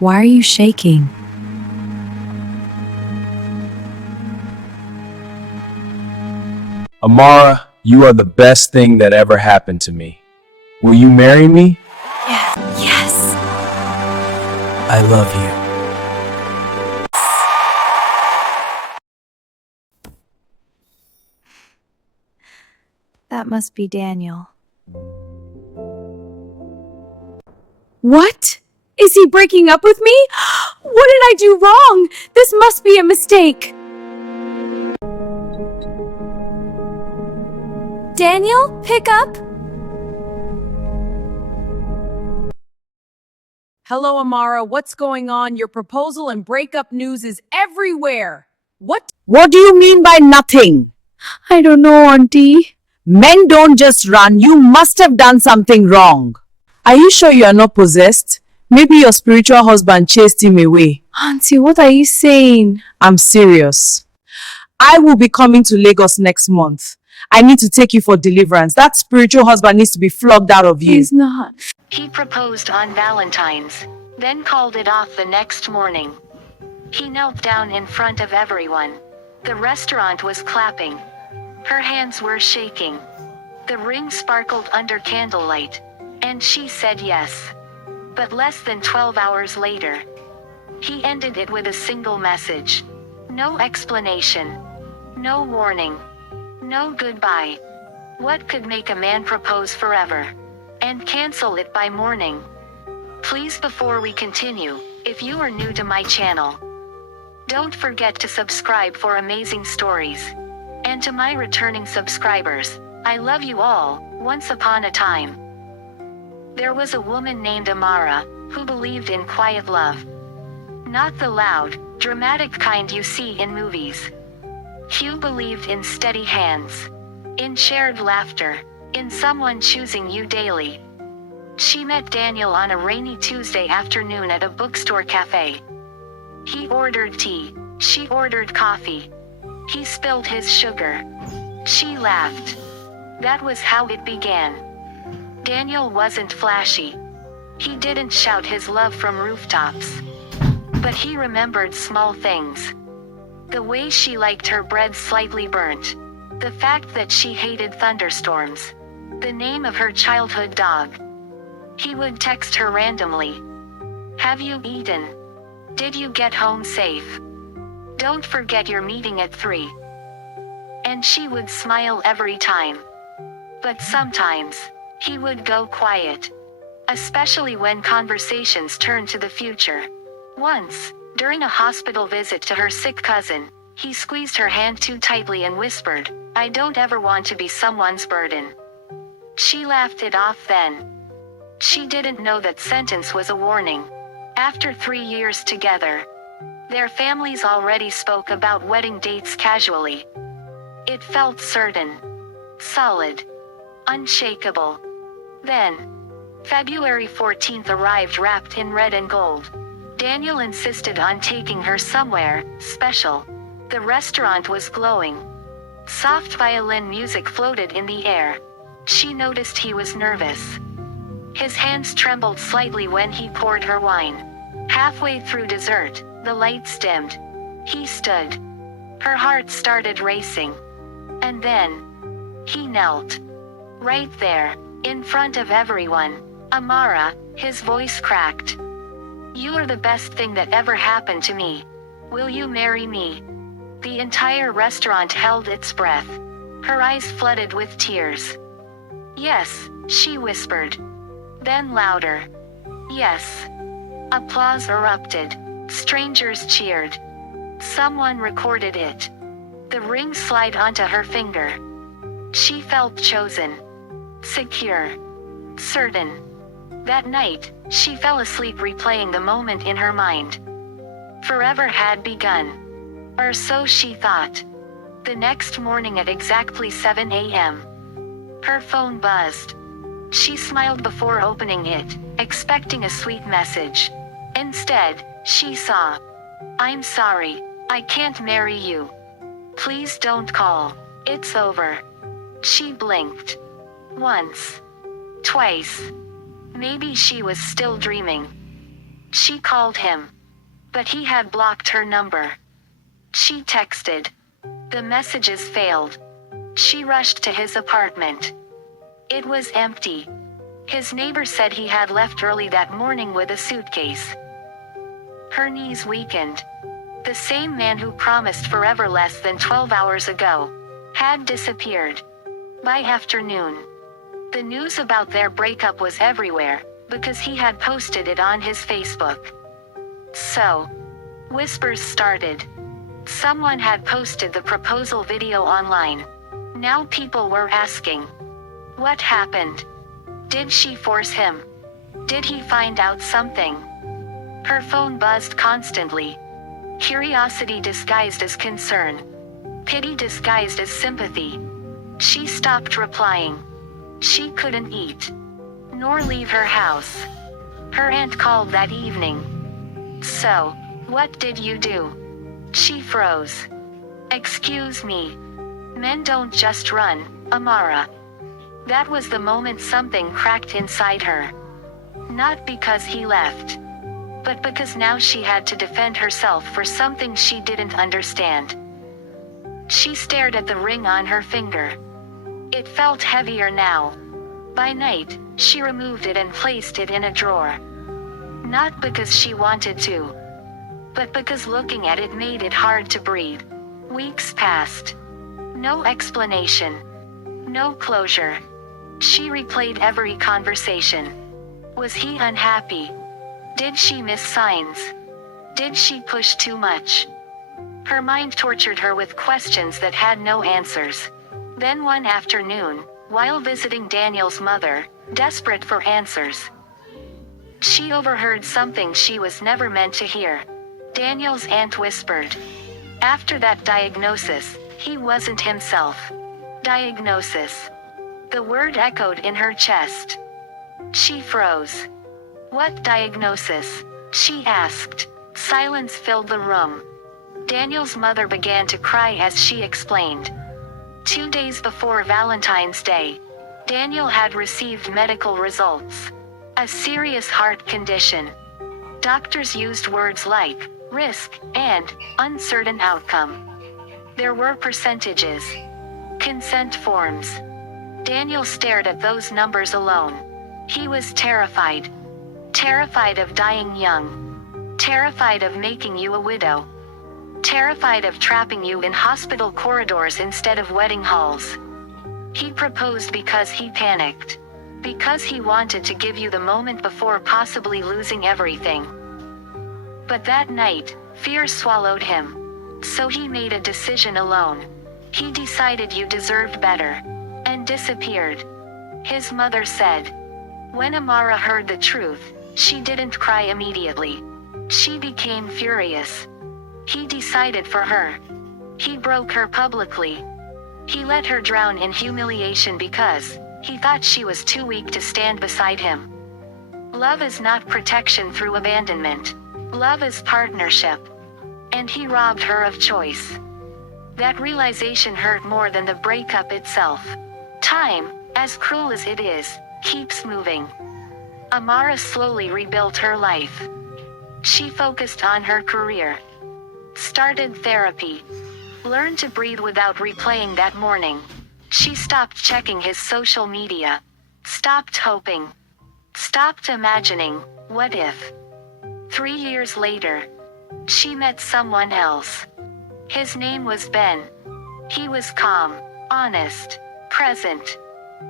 Why are you shaking? Amara, you are the best thing that ever happened to me. Will you marry me? Yes. I love you. That must be Daniel. What? Is he breaking up with me? What did I do wrong? This must be a mistake. Daniel, pick up. Hello, Amara. What's going on? Your proposal and breakup news is everywhere. What do you mean by nothing? I don't know, Auntie. Men don't just run. You must have done something wrong. Are you sure you are not possessed? Maybe your spiritual husband chased him away. Auntie, what are you saying? I'm serious. I will be coming to Lagos next month. I need to take you for deliverance. That spiritual husband needs to be flogged out of you. He's not. He proposed on Valentine's, then called it off the next morning. He knelt down in front of everyone. The restaurant was clapping. Her hands were shaking. The ring sparkled under candlelight. And she said yes. But less than 12 hours later, he ended it with a single message. No explanation. No warning. No goodbye. What could make a man propose forever and cancel it by morning? Please, before we continue, if you are new to my channel, don't forget to subscribe for amazing stories. And to my returning subscribers, I love you all. Once upon a time, there was a woman named Amara, who believed in quiet love. Not the loud, dramatic kind you see in movies. Hugh believed in steady hands, in shared laughter, in someone choosing you daily. She met Daniel on a rainy Tuesday afternoon at a bookstore cafe. He ordered tea, she ordered coffee. He spilled his sugar. She laughed. That was how it began. Daniel wasn't flashy. He didn't shout his love from rooftops. But he remembered small things. The way she liked her bread slightly burnt. The fact that she hated thunderstorms. The name of her childhood dog. He would text her randomly. Have you eaten? Did you get home safe? Don't forget your meeting at 3. And she would smile every time. But sometimes, he would go quiet. Especially when conversations turned to the future. Once, during a hospital visit to her sick cousin, he squeezed her hand too tightly and whispered, I don't ever want to be someone's burden. She laughed it off then. She didn't know that sentence was a warning. After 3 years together, their families already spoke about wedding dates casually. It felt certain, solid, unshakable. Then, February 14th arrived wrapped in red and gold. Daniel insisted on taking her somewhere special. The restaurant was glowing. Soft violin music floated in the air. She noticed he was nervous. His hands trembled slightly when he poured her wine. Halfway through dessert, the lights dimmed. He stood. Her heart started racing. And then, he knelt. Right there, in front of everyone. Amara, his voice cracked. You are the best thing that ever happened to me. Will you marry me? The entire restaurant held its breath. Her eyes flooded with tears. Yes, she whispered. Then louder. Yes. Applause erupted. Strangers cheered. Someone recorded it. The ring slid onto her finger. She felt chosen. Secure. Certain. That night, she fell asleep replaying the moment in her mind. Forever had begun. Or so she thought. The next morning at exactly 7 a.m., her phone buzzed. She smiled before opening it, expecting a sweet message. Instead, she saw, I'm sorry, I can't marry you. Please don't call. It's over. She blinked. Once. Twice. Maybe she was still dreaming. She called him, but he had blocked her number. She texted. The messages failed. She rushed to his apartment. It was empty. His neighbor said he had left early that morning with a suitcase. Her knees weakened. The same man who promised forever less than 12 hours ago had disappeared. By afternoon, the news about their breakup was everywhere, because he had posted it on his Facebook. So, whispers started. Someone had posted the proposal video online. Now people were asking, what happened? Did she force him? Did he find out something? Her phone buzzed constantly. Curiosity disguised as concern. Pity disguised as sympathy. She stopped replying. She couldn't eat, nor leave her house. Her aunt called that evening. So, what did you do? She froze. Excuse me. Men don't just run, Amara. That was the moment something cracked inside her. Not because he left, but because now she had to defend herself for something she didn't understand. She stared at the ring on her finger. It felt heavier now. By night, she removed it and placed it in a drawer. Not because she wanted to, but because looking at it made it hard to breathe. Weeks passed. No explanation. No closure. She replayed every conversation. Was he unhappy? Did she miss signs? Did she push too much? Her mind tortured her with questions that had no answers. Then one afternoon, while visiting Daniel's mother, desperate for answers, she overheard something she was never meant to hear. Daniel's aunt whispered, after that diagnosis, he wasn't himself. Diagnosis. The word echoed in her chest. She froze. What diagnosis? She asked. Silence filled the room. Daniel's mother began to cry as she explained. 2 days before Valentine's Day, Daniel had received medical results. A serious heart condition. Doctors used words like risk and uncertain outcome. There were percentages. Consent forms. Daniel stared at those numbers alone. He was terrified. Terrified of dying young. Terrified of making you a widow. Terrified of trapping you in hospital corridors instead of wedding halls. He proposed because he panicked. Because he wanted to give you the moment before possibly losing everything. But that night, fear swallowed him. So he made a decision alone. He decided you deserved better. And disappeared. His mother said. When Amara heard the truth, she didn't cry immediately. She became furious. He decided for her. He broke her publicly. He let her drown in humiliation because he thought she was too weak to stand beside him. Love is not protection through abandonment. Love is partnership. And he robbed her of choice. That realization hurt more than the breakup itself. Time, as cruel as it is, keeps moving. Amara slowly rebuilt her life. She focused on her career. Started therapy. Learned to breathe without replaying that morning. She stopped checking his social media. Stopped hoping. Stopped imagining, what if? 3 years later, she met someone else. His name was Ben. He was calm, honest, present.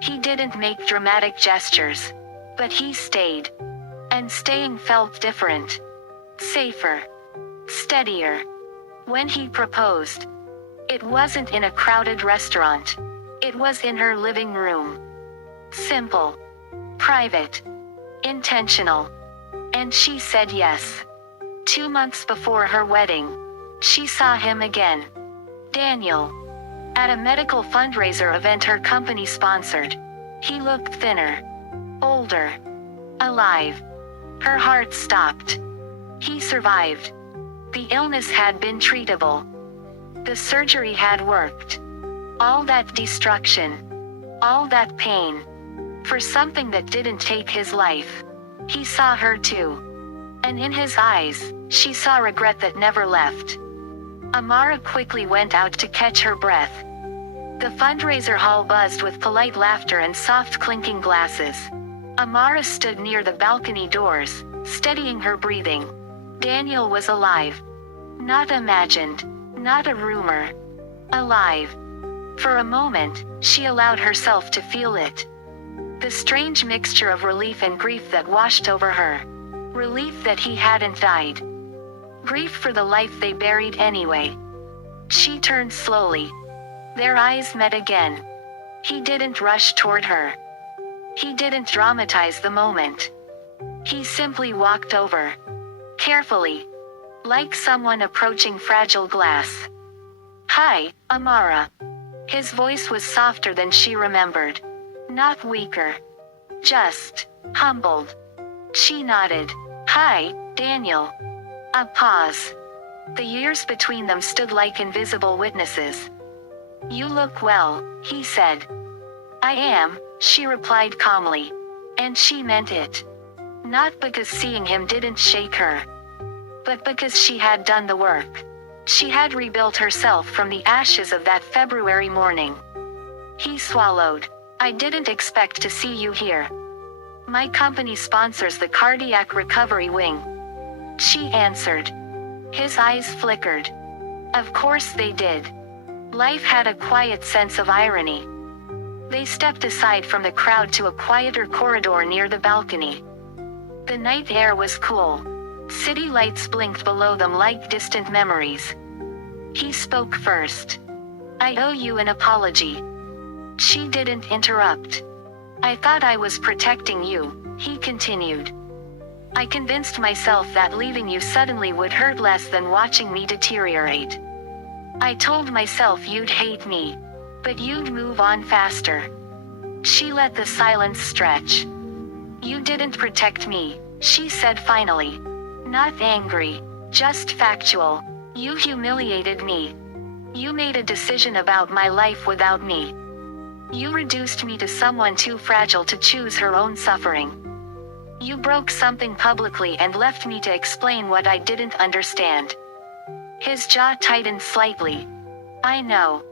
He didn't make dramatic gestures. But he stayed. And staying felt different. Safer. Steadier. When he proposed, it wasn't in a crowded restaurant. It was in her living room. Simple. Private. Intentional. And she said yes. 2 months before her wedding, she saw him again. Daniel. At a medical fundraiser event her company sponsored. He looked thinner. Older. Alive. Her heart stopped. He survived. The illness had been treatable. The surgery had worked. All that destruction. All that pain. For something that didn't take his life. He saw her too. And in his eyes, she saw regret that never left. Amara quickly went out to catch her breath. The fundraiser hall buzzed with polite laughter and soft clinking glasses. Amara stood near the balcony doors, steadying her breathing. Daniel was alive. Not imagined. Not a rumor. Alive. For a moment, she allowed herself to feel it. The strange mixture of relief and grief that washed over her. Relief that he hadn't died. Grief for the life they buried anyway. She turned slowly. Their eyes met again. He didn't rush toward her. He didn't dramatize the moment. He simply walked over. Carefully. Like someone approaching fragile glass. "Hi, Amara." His voice was softer than she remembered. Not weaker. Just humbled. She nodded. "Hi, Daniel." A pause. The years between them stood like invisible witnesses. "You look well," he said. "I am," she replied calmly. And she meant it. Not because seeing him didn't shake her, but because she had done the work. She had rebuilt herself from the ashes of that February morning. He swallowed. "I didn't expect to see you here. My company sponsors the cardiac recovery wing." She answered. His eyes flickered. Of course they did. Life had a quiet sense of irony. They stepped aside from the crowd to a quieter corridor near the balcony. The night air was cool. City lights blinked below them like distant memories. He spoke first. "I owe you an apology." She didn't interrupt. "I thought I was protecting you," he continued. "I convinced myself that leaving you suddenly would hurt less than watching me deteriorate. I told myself you'd hate me, but you'd move on faster." She let the silence stretch. "You didn't protect me," she said finally. Not angry, just factual. "You humiliated me. You made a decision about my life without me. You reduced me to someone too fragile to choose her own suffering. You broke something publicly and left me to explain what I didn't understand." His jaw tightened slightly. "I know."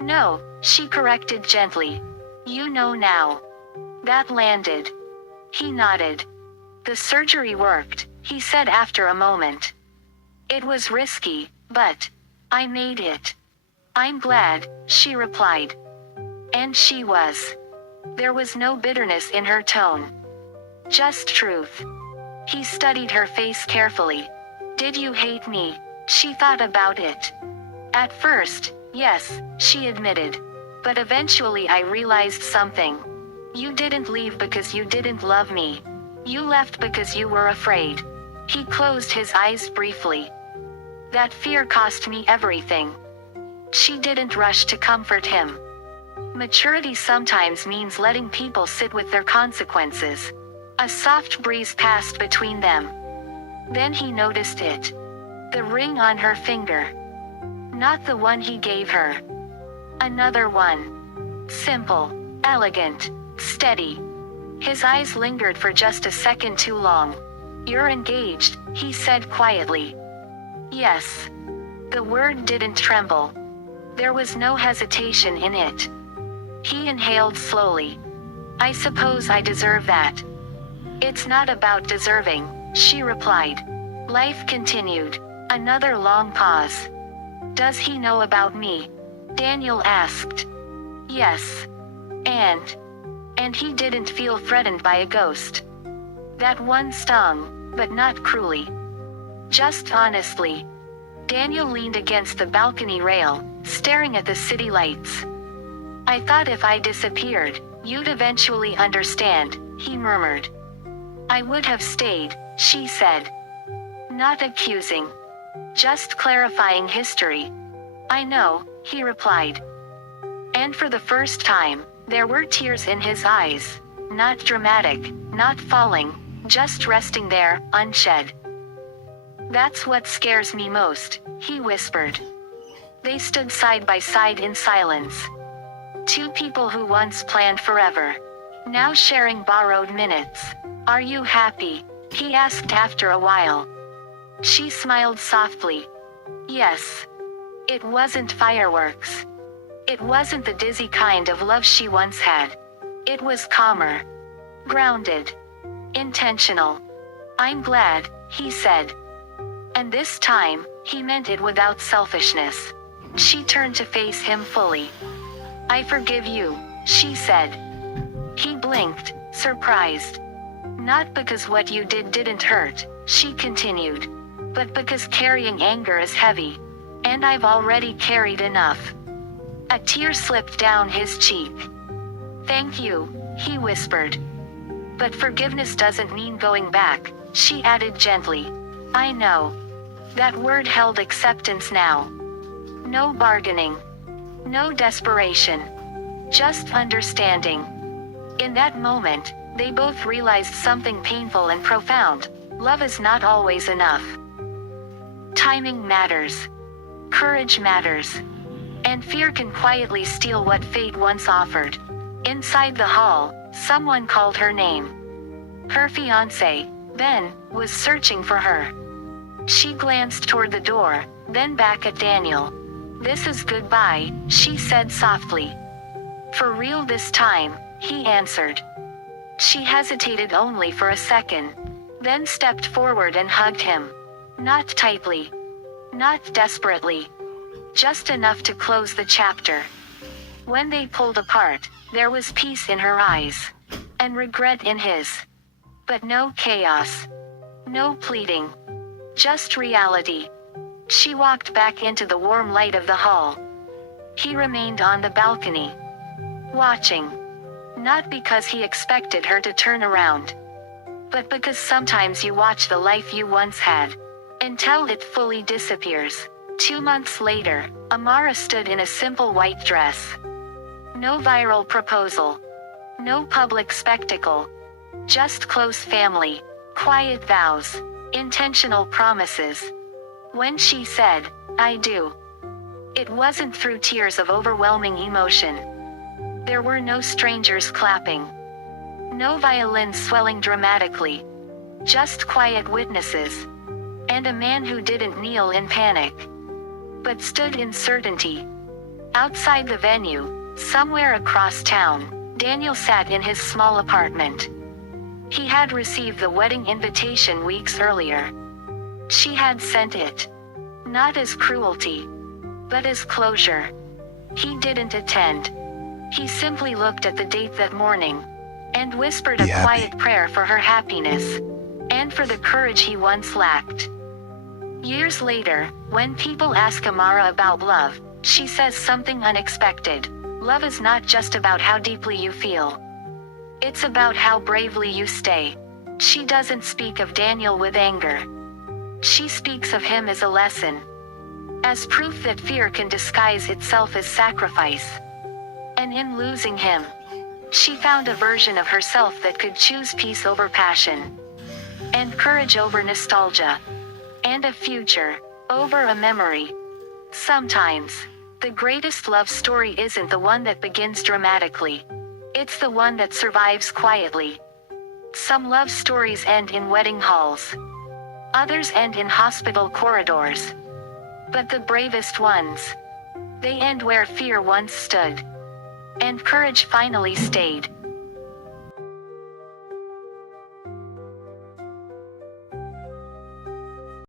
"No," she corrected gently. "You know now." That landed. He nodded. "The surgery worked," he said after a moment. "It was risky, but I made it." "I'm glad," she replied. And she was. There was no bitterness in her tone. Just truth. He studied her face carefully. "Did you hate me?" She thought about it. "At first, yes," she admitted. "But eventually I realized something. You didn't leave because you didn't love me. You left because you were afraid." He closed his eyes briefly. "That fear cost me everything." She didn't rush to comfort him. Maturity sometimes means letting people sit with their consequences. A soft breeze passed between them. Then he noticed it. The ring on her finger. Not the one he gave her. Another one. Simple, elegant, steady. His eyes lingered for just a second too long. "You're engaged," he said quietly. "Yes." The word didn't tremble. There was no hesitation in it. He inhaled slowly. "I suppose I deserve that." "It's not about deserving," she replied. Life continued. Another long pause. "Does he know about me?" Daniel asked. "Yes." And he didn't feel threatened by a ghost. That one stung, but not cruelly. Just honestly. Daniel leaned against the balcony rail, staring at the city lights. "I thought if I disappeared, you'd eventually understand," he murmured. "I would have stayed," she said. Not accusing. Just clarifying history. "I know," he replied. And for the first time, there were tears in his eyes. Not dramatic, not falling, just resting there, unshed. "That's what scares me most," he whispered. They stood side by side in silence. Two people who once planned forever. Now sharing borrowed minutes. "Are you happy?" He asked after a while. She smiled softly. Yes. It wasn't fireworks. It wasn't the dizzy kind of love she once had. It was calmer. Grounded. Intentional. I'm glad, he said. And this time, he meant it without selfishness. She turned to face him fully. I forgive you, she said. He blinked, surprised. Not because what you did didn't hurt, she continued, but because carrying anger is heavy. And I've already carried enough. A tear slipped down his cheek. Thank you, he whispered. But forgiveness doesn't mean going back, she added gently. I know. That word held acceptance now. No bargaining. No desperation. Just understanding. In that moment, they both realized something painful and profound. Love is not always enough. Timing matters. Courage matters. And fear can quietly steal what fate once offered. Inside the hall, someone called her name. Her fiancé, Ben, was searching for her. She glanced toward the door, then back at Daniel. This is goodbye, she said softly. For real this time, he answered. She hesitated only for a second, then stepped forward and hugged him. Not tightly. Not desperately. Just enough to close the chapter. When they pulled apart, there was peace in her eyes. And regret in his. But no chaos. No pleading. Just reality. She walked back into the warm light of the hall. He remained on the balcony. Watching. Not because he expected her to turn around. But because sometimes you watch the life you once had. Until it fully disappears. 2 months later, Amara stood in a simple white dress. No viral proposal. No public spectacle. Just close family. Quiet vows. Intentional promises. When she said, I do. It wasn't through tears of overwhelming emotion. There were no strangers clapping. No violins swelling dramatically. Just quiet witnesses. And a man who didn't kneel in panic. But stood in certainty. Outside the venue, somewhere across town, Daniel sat in his small apartment. He had received the wedding invitation weeks earlier. She had sent it. Not as cruelty. But as closure. He didn't attend. He simply looked at the date that morning. And whispered a quiet prayer for her happiness. And for the courage he once lacked. Years later, when people ask Amara about love, she says something unexpected. Love is not just about how deeply you feel. It's about how bravely you stay. She doesn't speak of Daniel with anger. She speaks of him as a lesson. As proof that fear can disguise itself as sacrifice. And in losing him, she found a version of herself that could choose peace over passion. And courage over nostalgia. And a future over a memory. Sometimes, the greatest love story isn't the one that begins dramatically. It's the one that survives quietly. Some love stories end in wedding halls. Others end in hospital corridors. But the bravest ones, they end where fear once stood. And courage finally stayed.